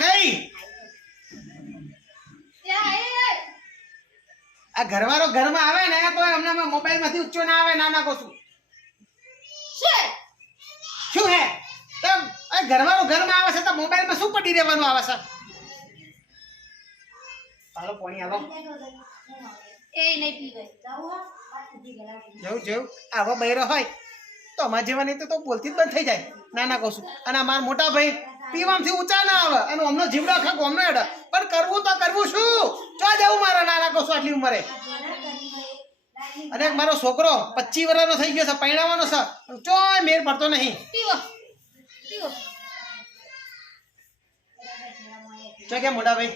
ગઈ આ ઘરવાળો ઘરમાં આવે ને તો હમણાં મોબાઈલ માંથી ઊંચો ના આવે ના કહું છું શું હે તો ઘરવાળો ઘરમાં આવે છે તો મોબાઈલ માં શું પડી રહેવાનું આવે છે ચાલો પાણી આવો જેવું જેવું આવો બૈરો હોય તો અમારા જેવાની તો બોલતી જ બંધ થઈ જાય નાના કહું છું અને અમારા મોટા ભાઈ પીવામાંથી ઊંચા ના આવે અને અમનો જીવડો આખા ગોમનો હેડે પણ કરવું તો કરવું શું ચો જવું મારા નાના કહું છું આટલી ઉંમરે અને મારો છોકરો 25 વર્ષનો થઈ ગયો છે પરણાવવાનો છે ચોય મેર પડતો નહીં ચો કે મોટા ભાઈ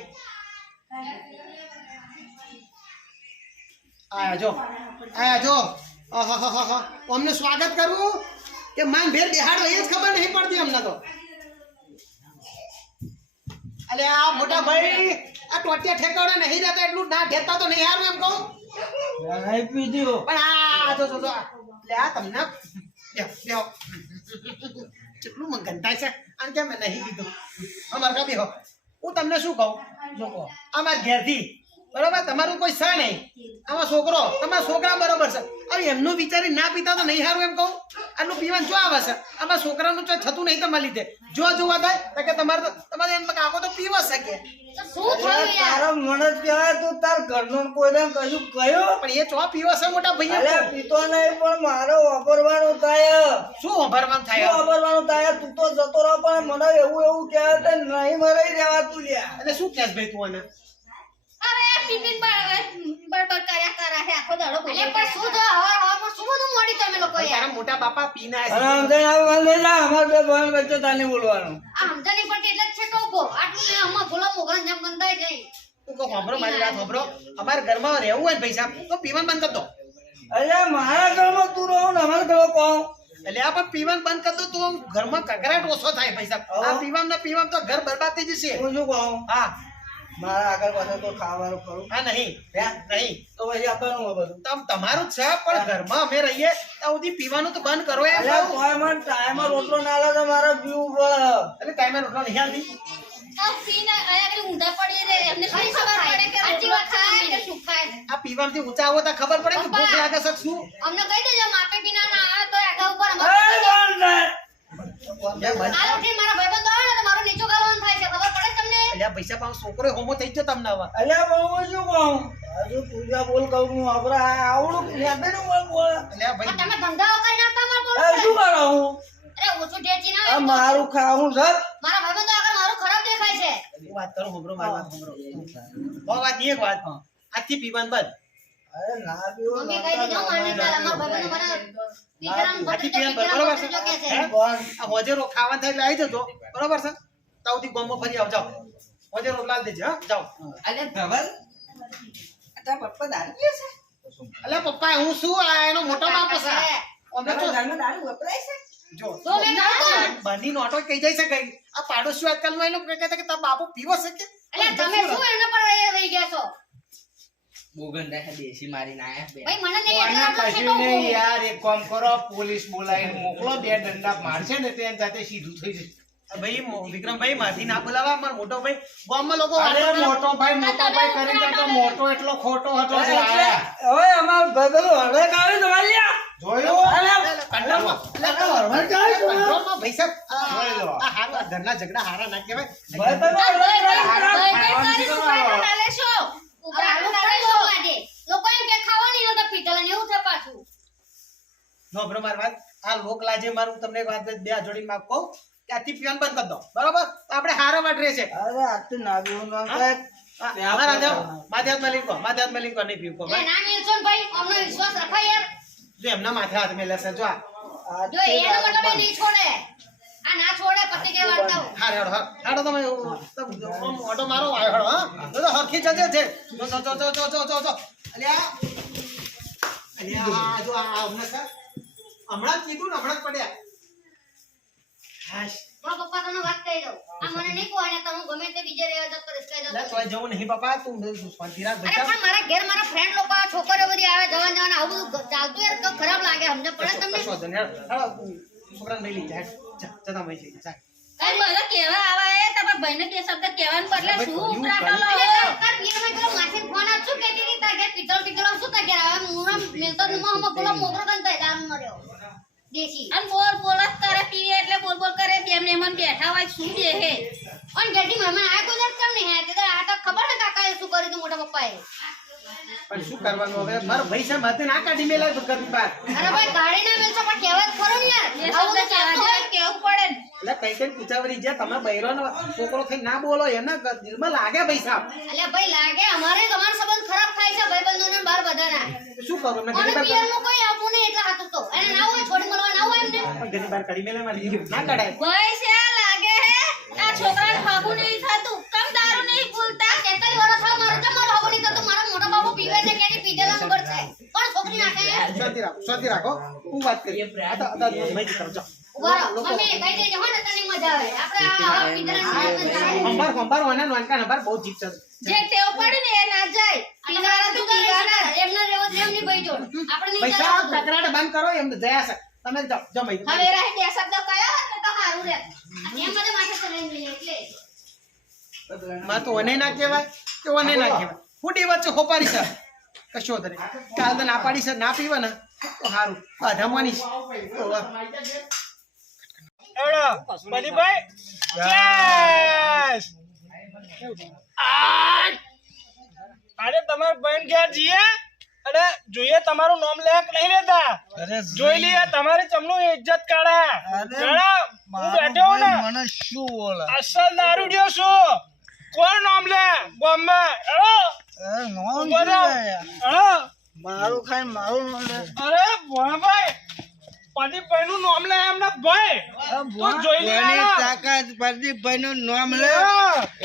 આયા જો અમને સ્વાગત કરવું કે માન ભેર બેહાડ એ જ ખબર નહીં પડતી અમને તો અલે આ મોટા ભાઈ આ ટોટિયા ઠેકાડે નહીં જતા એટલું ના ઢેતા તો નહીં હારું એમ કહું નહીં પીધો પણ આ જો લે આ તમને બેહો કેટલું મન ગંધાય છે અને કેમ નહીં કીધું અમાર કા બેહો હું તમને શું કહું જો કહો અમાર ઘેરથી બરોબર તમારું કોઈ છે નહીં આમાં છોકરો તમારા છોકરા બરોબર છે અરે એમનું વિચારી ના પીતા તો નહીં સારું એમ કહું આટલું પીવાનું જો આવે છે આમાં છોકરાનું તો થતું નહીં તમારા લીધે જો જોવા થાય કે તમારે એમ કાકો તો પીવા શકે તારો મને કહેવાય તું તાર ઘરનો કોઈને કશું કયો પણ એ ચો પીવા છે મોટા ભાઈ અરે પીતો નહીં પણ મારો વાપરવાનું થાય શું વાપરવાનું થાય વાપરવાનું થાય તું તો જતો રહો પણ મને એવું કહેવાય તો નહીં મરાઈ રહેવાતું લ્યા એટલે શું કહેશ ભાઈ તું આને અરે પીપીન બળબડ કર્યા કરા હે આખો દાડો બોલે પણ શું તો હવે શું બધું મોડી તમે લોકો યાર તારા મોટા બાપા પીને અરે આવે લા અમાર બે ભાઈ વચ્ચે તાને બોલવાનું આ સમજાની પણ એટલે જ છે ટોકો આટલું ને અમાર ભોલા મોગરા જેમ બંધાઈ જાય તું કહો સાંભળો મારી વાત સાંભળો અમારા ઘરમાં રહેવું હોય ને પૈસા તો પીવાનું બંધ કર દો અરે મારા ઘરમાં તું રહો ને અમારા ઘરમાં કહું એટલે આ પણ પીવાનું બંધ કર દો તો ઘરમાં કકરાટ ઓછો થાય પૈસા આ પીવાનું તો ઘર બરબાદ થઈ જશે હું શું કહું હા મારા આગળ પાછળ તો ખાવાનું ખરું હા નહીં નહીં તો પછી આપવાનું બધું તમારું જ છે પણ ઘરમાં અમે રહીએ ત્યાં સુધી પીવાનું તો બંધ કરો એમ અરે તોય મને ટાઈમમાં રોટલો ના લે તો મારે પીવું પડે એટલે ટાઈમે રોટલો નહીં આવતી આ પીને આયા ઊંધા પડી રે એમને શું ખબર પડે કે આજી વાત ખાય કે શું ખાય આ પીવામાંથી ઊંચા આવો તો ખબર પડે કે ભૂખ લાગે છે શું અમને કહી દેજો માપે પીના ના આવે તો આગા ઉપર એ બંધ આ ઉઠી મારા ભાઈબંધ આવે ને તો મારો નીચો ગાલવાનું થાય છે ખબર પડે તમને એટલે આ પૈસા પાછો છોકરો હોમો થઈ ગયો તમને હવે અલ્યા બહુ શું કહું હજુ પૂજા બોલ કહું હું આપણે આવડું યાદેનું બોલ એટલે આ ભાઈ તમે ધંધાઓ કરી નાખતા માર બોલો શું કરું હું અરે ઓછું ઢેચી ના આ મારું ખાવું છે મારા ભાઈબંધો આગળ મારું ખરાબ દેખાય છે વાત કરો હોમરો મારી વાત હોમરો બહુ વાત એક વાત આજથી પીવાનું બંધ અરે ના પીવો મમ્મી કહી દીધો મને તારા મારા ભાઈબંધો મને પીકરામ આજથી ભટક પીવાનું બરોબર છે કે છે આ હોજેરો ખાવાનું થાય એટલે આવી જજો બરોબર છે તાવથી ગોમો ફરી આવ જાઓ હોજેરો લાલ દેજો હા જાઓ અલે ધવલ આ પપ્પા દારૂ પીએ છે અલે પપ્પા હું શું આ એનો મોટો બાપ છે અમે તો ઘરમાં દારૂ વપરાય છે જો તો મેં કહું બની નોટો કહી જાય છે કઈ આ પાડોશી આજકાલમાં એનો કહેતા કે તારા બાપુ પીવો છે કે એટલે તમે શું એના પર રહી ગયા છો બોગંડા હે દેશી મારીને આયા બે ભાઈ મને નહીં કોઈના એટલા કશું નહીં યાર એક કામ કરો પોલીસ બોલાવીને મોકલો બે દંડા મારશે ને તેની સાથે સીધું થઈ જશે ભાઈ વિક્રમભાઈ માથી ના બોલાવા મારો મોટો ભાઈ ગામમાં લોકો અરે મોટો ભાઈ કરીને તો મોટો એટલો ખોટો હતો જે આયા હવે અમાર ભાઈબંધો હળવે કાઢી તમારી જોયું કંટ્રોલમાં ભાઈ સાહેબ આ હારા ઘરના ઝઘડા હારા ના કહેવાય ભાઈબંધો હળવે કાઢી લોકો એમ કે ખાવાની નતો પીતલ ને એવું થાય પાછું નો બ્રો માર વાત આ લોક લાજે મારું તમને એક વાત બે જોડી માં કહું કે આથી પીવાનું બંધ કરી દો બરોબર તો આપણે હારા માટે રહેશે અરે આટલું ના પીવું ના કાંઈ મારા જાવ માથે હાથ મેલી કો નહીં પીવું એ ના મિલસોન ભાઈ અમને વિશ્વાસ રાખો યાર જો એમના માથે હાથ મેલે છે જો જો એનો મતલબ એ નહીં છોડે આ ના છોડે પછી કે વાર્તાઓ હારે હાડો તમે ઓટો મારો હાડો હા તો હરખી જજે છે જો અલ્યા જો આ હમણાં જ કીધું ને હમણાં જ પડ્યા હાશ મારા પપ્પા તને વાત કહી દઉં આ મને નહીં કહો ને તમે ગમે તે બીજે રહેવા જતો રસ્તે જતો લે તોય જવું નહીં બાપા તું શાંતિ રાખ અરે બેટા પણ મારા ઘેર મારા ફ્રેન્ડ લોકો છોકરીઓ બધી આવે જવાન આવું બધું ચાલતું યાર તો ખરાબ લાગે સમજે પડે તમને કશો ધન હેડો છોકરાને લઈ જા જતા મઈ જઈ જા આ બધા કેવા આવે તમારા ભાઈને બે શબ્દ કહેવાનું બદલે શું ઉકળાટો લો કાકા પીરમાં પેલો માથે ફોન આ શું કહેતી હતી તાકે પિત્તળ શું તા ઘેર આવે મુરા મિલતો ન પેલો મોગરો કન તઈ દામ મર્યો દેશી અને બોલ જ કરે પીએ એટલે બોલ કરે બે મહેમાન બેઠા હોય શું બેહે અને ગેટી મહેમાન આ કોઈ દર કેમ નહીં હે તે આ તો ખબર ને કાકાએ શું કર્યું તું મોટા પપ્પાએ પણ શું કરવાનું હવે મારો ભાઈ સાહેબ હાથે ના કાઢી મેલા તો ઘરની બહાર અરે ભાઈ ગાડી ના મેલશો પણ કહેવત ખરો ને યાર આવું તો કેવું પડે એટલે કઈ કઈ પૂછાવરી જ્યાં તમે બૈરોનો છોકરો થઈ ના બોલો એને દિલમાં લાગે ભાઈ સાહેબ અલ્યા ભાઈ લાગે અમારે તમારો સંબંધ ખરાબ થાય છે ભાઈબંધોને બાર બધાના શું કરું મેં અને ઘરની પિયરનું કોઈ આપવું નહીં એટલે હાથ તો એને ના હોય છોડી મળવા ના હોય એમને ઘરની બહાર કાઢી મેલા મારી ના કઢાય ભાઈ છે લાગે હે આ છોકરાને હાગુ નહીં થતું કમ દારૂ નહીં ભૂલતા 43 વર્ષ થાવ મારો તો મારો હાગુ નહીં થતું મારો મોટો બાબુ પીવે છે કે નહીં પીધેલા નંબર છે પણ છોકરી નાખે શાંતિ રાખો હું વાત કરી ભાઈ કરો જાઓ ઉભા રહો મમ્મી કઈ દેજો હો ને તને મજા આવે આપણે આ પીધેલા ખંભાર ઓના નોનકા નંબર બહુ જીત છે જે ટેવ પડી ને એ ના જાય પીનારા તું પીવાના એમને રેવો જેમની ભાઈ જોડ આપણે નહીં પૈસા તકરાટ બંધ કરો એમ જયા છે તમે જાઓ જમાઈ હવે રહી બે શબ્દ કયો ને તો સારું રહે એમ બધે માથે ચલાઈ લે એટલે માં તો ઓને ના કહેવાય કે ઓને ના કહેવાય ફૂટી વચ્ચે હોપારી છે કશો ધરે કાલ તો ના પાડી છે ના પીવા ને તો સારું અધમવાની અરે તમાર બહેન ઘેર જઈએ અને જોઈએ તમારું નામ લેક નહીં લેતા જોઈ લઈએ તમારી ચમનું ઇજ્જત કાઢે હું બેઠો હું ને મને શું બોલે અસલ દારૂડિયો છું કોણ નામ લે બોમ્બે મારું ખાઈ મારું નામ લે અરે ભાઈ પ્રદીપભાઈ નું નામ લે એમને ભાઈ તો જોઈ લે પ્રદીપભાઈ નું નામ લે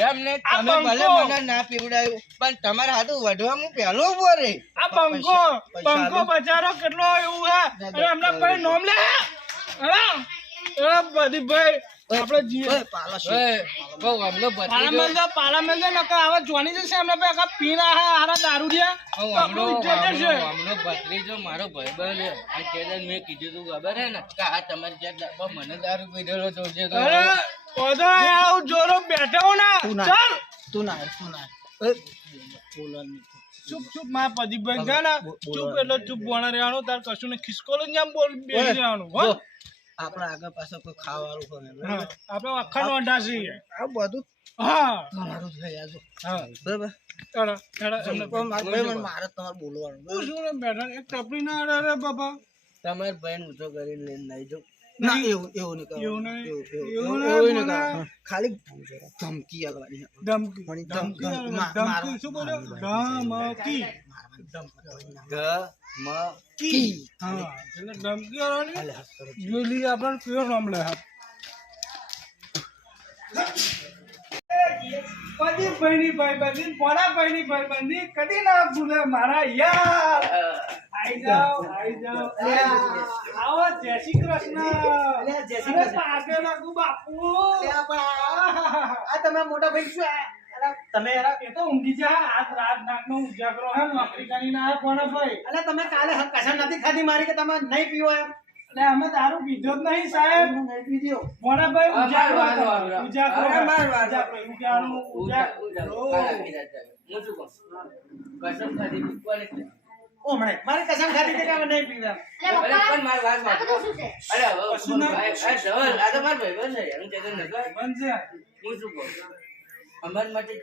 એમને તમે ભલે મને ના પીવડાયું પણ તમારા હાથું વઢવા હું પહેલો ઉભો રે આ બંકો બચારો કેટલો એવું હે અરે એમના ભાઈ નામ લે અરે પ્રદીપભાઈ આપણે જીએ પાર્લામેન્ટ નકા આવા જોવાની જશે એમને ભાઈ આખા પીના હે હારા દારૂડિયા ભત્રીજો મારો ભાઈબંધ આ કેદન મેં કીધું તું ખબર હે ને કે આ તમારી જ્યાં મને દારૂ પીધેલો જોજે તો અરે ઓદો આવ જોરો બેઠો ના ચાલ તું ના ચૂપ મારા પ્રદીપભાઈ જા ના ચૂપ એટલે ચૂપ બોણા રહેવાનું તાર કશું ને ખિસકોલો જ આમ બોલ બેસી રહેવાનું હો આપણે આગળ પાછળ કોઈ ખાવાનું હોય આપણે આખા નોંધા છીએ આ બધું હા તમારું થઈ જાજો હા બરાબર મારે તમારે બોલવાનું શું બેઠા એક ટપરી ના અરે બાબા તમારે બહેન ઊંચો કરીને લઈને નહીં જાઉં ના એવું નહીં એવું એવું નહીં ખાલી ધમકી આગળ ધમકી શું બોલ્યો ધમકી હા એટલે ધમકી આવવાની જોલી આપણે કયો નામ લે ભાઈબંધી પોડા ભાઈબંધી કદી ના ભૂલે મારા યાર આઈ જાઓ આવો જય શ્રી કૃષ્ણ જય શ્રી કૃષ્ણ. પાગે લાગુ બાપુ આ તમે મોટા ભાઈ શું તમે એ તો ઊંઘી જા આજ રાત નાકનો ઉજાગરો હે નોકરી કરીને આયા પોડા ભાઈ અલે તમે કાલે કસમ નથી ખાધી મારી કે તમે નહીં પીવો એમ એટલે અમે દારૂ પીધો જ નહીં સાહેબ મોડા ભાઈ ઉજાગરો ઓમણે મારી કસમ ખાધી કે અમે નહીં પીવા અમાર માટે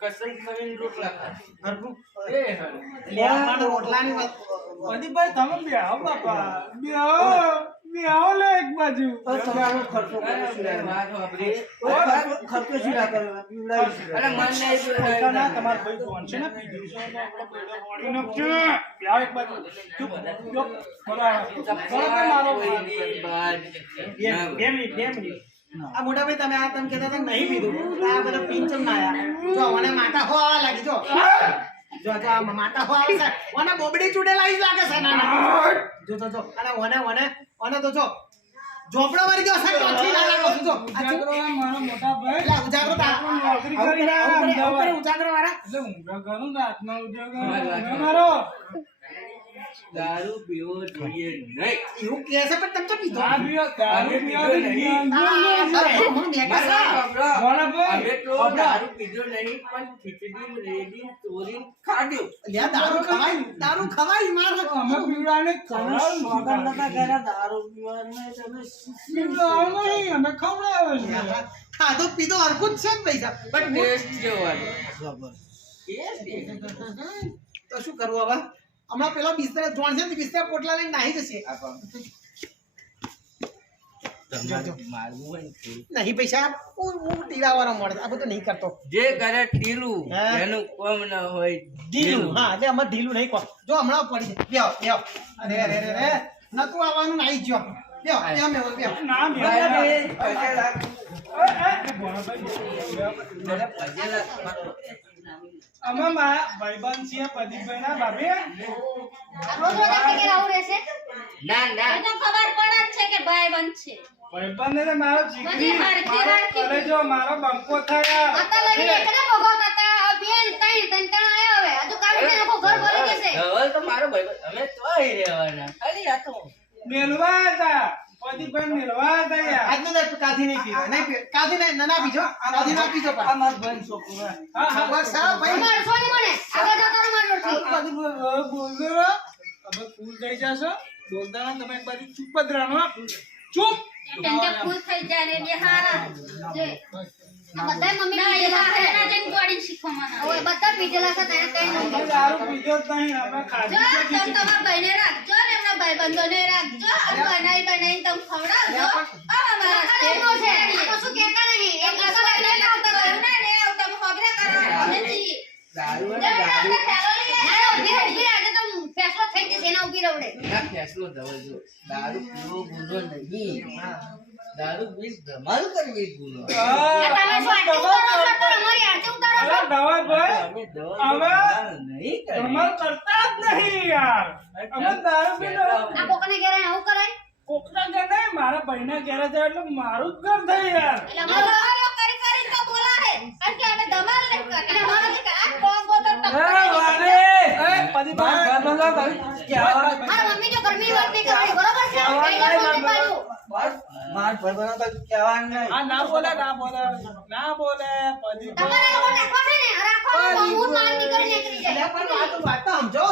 કસમ કરીને રોટલા હરકું એ લે અમારો રોટલાની વાત પ્રદીપભાઈ તમે બેહો બાપા બેહો લે એક બાજુ તમારો ખર્ચો ખર્ચો શીરા કરો અરે મન નહીં તમાર ભાઈ ફોન છે ને પીધું છે તો આપણે પેડો પાણી નાખજો બેહો એક બાજુ ચૂપ મારો બે મિનિટ આ મોટા ભાઈ તમે આ તમે કહેતા હતા નહીં પીધું આ બધા પિંચમ ના આયા જો મને માતા હો આવા લાગી જો આ માતા હો આવે છે ઓને બોબડી ચૂડેલા જ લાગે છે ના જો અને ઓને તો જો ઝોપડા મારી ગયો સાહેબ ઓછી ના લાગો જો ઉજાગરો મારો મોટા ભાઈ એટલે ઉજાગરો તા નોકરી કરીને ઉજાગરો વાળા એટલે ઊંઘા કરું રાતના ઉજાગરો મારો દારૂ પીવો જોઈએ નહીં. એવું કહે છે પણ તમે તો પીધો આ પીવો, દારૂ પીવો તો નહીં. હું બેઠા છે. અમે તો દારૂ પીધો નહીં પણ ખીચડી રેડી ચોરી ખાધું. લ્યા, દારૂ ખવાય માર અમે પીવડાને પીવડાવો નહીં, અમે ખવડાવે છે. ખાધો પીધો હરખું જ છે ને પૈસા પણ ટેસ્ટ જોવાનો. તો શું કરવું હવે હમણાં પેલો બિસ્તરા જોણ છે ને બિસ્તરા પોટલા લઈને નાહી જશે તમારે મારવું હોય ને થોડું. નહીં પૈસા હું ટીલાવાળો મળે આ બધું નહીં કરતો જે કરે ટીલું હા. એનું કોમ ના હોય ઢીલું હા એટલે અમારે ઢીલું નહીં કહો જો હમણાં પડી જાય બેહો અરે અરે અરે અરે નતું આવવાનું નાહી જ ગયો બેહો બેહો મેવો બેહો ના મેં જરા પજેલા. અમે મારા ભાઈબંધ છીએ પ્રદીપભાઈના ભાભી. રોજ રોજ આપણે ઘેર આવું રહેશે ના ના એ તો ખબર પડે જ છે કે ભાઈ બંધ છે ભાઈબંધ ને મારો જીગરી, બધી હરખી મારો હરખી. કલેજો, મારો બંકો થયા. આતા લગીને એકને ભોગવતા હતા બેન ત્રણ આયા હવે હજુ કાઢી આખો ઘર ભરી જશે ધવલ તો મારો ભાઈ. અમે તો અહીં રહેવાના ખાલી આ તો મેલવા હતા પ્રદીપભાઈ, મેલવા હતા યાર. આજનો દાડો કાધી નહીં પીવો નહીં પીવો કાધી નહીં ના પીજો કાધી ના પીજો પણ હા, હા. ખબર છે ભાઈ મારશો નહીં મને આગળ જતો મારશો બોલતો રહો. તમે ફૂલ થઈ જશો બોલતા ના, તમે એક બાજુ ચૂપ જ રહો. ચૂપ. ટેન્કે ફૂલ થઈ જાય ને બે હારા જે આ બધા મમ્મી ના એ હારા જેમ ગોડી શીખવા મને ઓય બધા પીધેલા છે તારે કઈ અમે નહીં દારૂ પીધો જ નહીં, અમે જો ખાધું છે તમે ખીચડી. તમારા ભાઈને રાખજો ને એમના ભાઈબંધોને રાખજો અને બનાવીને તમે ખવડાવજો આ અમારા છે આ તો શું કહેતા નહીં એક લગા ભાઈને આવતા કર્યું ને તમે ખબર કરો અમે જી દારૂ અને આપણે દારૂ ફેરો લઈ ઉભી આજે તો ફેસલો થઈ જશે એના ઉભી રવડે ના ફેસલો ધવલ જો. દારૂ પીવો ગુનો નહીં. દારૂ પી ધમાલ કરવી ગુનો. હા, તમે શું આરતી ઉતારો છો તો અમારી આરતી ઉતારો છો અરે ધવલભાઈ, અમે ધવલ અમે ધમાલ નહીં કરીએ. ધમાલ કરતા જ નહીં યાર. અમે દારૂ પીને આ કોકને ઘરે આવું કરાય કોકના ઘર નહીં, મારા ભાઈના ઘરે જાય એટલે મારું જ ઘર થઈ યાર. એટલે અમારો કરી કરી તો બોલા હે કારણ કે અમે ધમાલ નહીં કરતા એટલે અમારો કે આ કોક બોતર ટક મારા મમ્મી જો ઘરની વાત નહીં કરવાની બરોબર છે પહેલા બોલતી બાજુ આ ના બોલે, ના બોલે, ના બોલે. તમારે લોકો નાખો છે ને રાખો તો હું માર નીકળી નીકળી જાય પણ વાત તો સમજો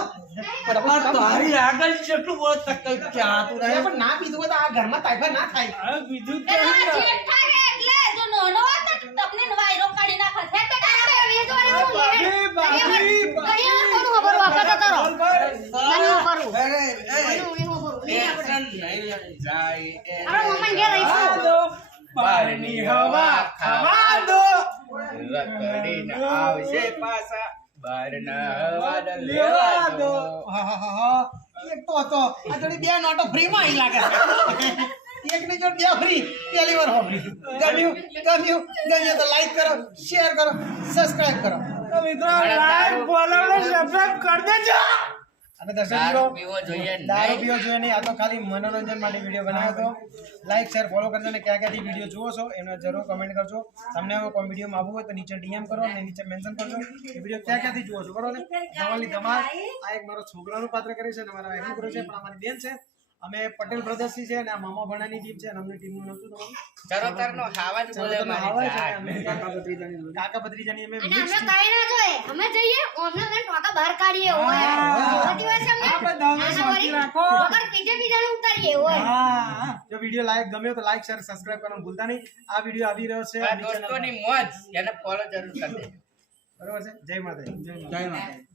તારી આગળ કેટલું બહુ તકલીફ છે આ તું અરે પણ ના પીધું હોય તો આ ઘરમાં તાઇફા ના થાય હવે બીજું જ એ તમારા નહીં ને. જેઠ થાય ને એટલે જો નાનો હોત ને તો તમને વાયરો કાઢી નાખત હે બેટા આપણે વેચવાની હું બાપરી, કઈ કોનું ખબર વાપરતા તારો કઈ કરું ટેન્શન નહીં જાય આપણે મમ્માને ઘેર રહીશું ખાવા દો, બહારની હવા ખાવા દો. રખડીને આવશે પાછા બહારના હવા લેવા દો. એક તો હતો આ જોડી બે નોટો ફ્રી માં આવી લાગે છે એક ની જોડ બે ફ્રી પહેલી વાર હોબરી ગમ્યું તો લાઈક કરો શેર કરો સબસ્ક્રાઇબ કરો તો મિત્રો લાઈક ફોલો અને સબસ્ક્રાઇબ કરી દેજો. અને દર્શક દારૂ મિત્રો પીવો જોઈએ દારૂ નહીં. પીવો જોઈએ નહીં આ તો ખાલી મનોરંજન માટે વિડીયો બનાવ્યો હતો લાઈક શેર ફોલો કરજો અને ક્યાં ક્યાંથી વિડીયો જુઓ છો એનો જરૂર કમેન્ટ કરજો તમને હવે કોઈ વિડીયોમાં આવવું હોય તો નીચે ડીએમ કરો અને નીચે મેન્શન કરજો એ વિડીયો ક્યાં ક્યાંથી જુઓ છો બરોબર ધમાલની ધમાલ આ એક મારો છોકરાનું પાત્ર કરે છે અને મારા વાઈફનું કરે છે પણ અમારી બેન છે અમે પટેલ બ્રધર્સથી છે અને આ મામા ભણાની ટીમ છે અને અમને ટીમનું નહોતું તમારું ચરોતરનો હાવા જ બોલે ચલો, મારી આવે છે જાન. અમે કાકા ભત્રીજાની અમે અને mix અમે team. કઈ ના જોઈએ અમે જઈએ અમને કઈ ટોકા બહાર કાઢીએ હોય સાચી વાત છે અમને આ બધાને આના શાંતિ વળી રાખો. વગર બીજે બીજાને ઉતારીએ હોય જો વિડીયો લાઈક ગમ્યો તો લાઈક શેર સબસ્ક્રાઇબ કરવાનું ભૂલતા નહીં આ વિડીયો આવી રહ્યો છે આ નીચે દોસ્તોની મોજ એને ફોલો જરૂર કરી દેજો. બરોબર છે જય માતાજી જય માતાજી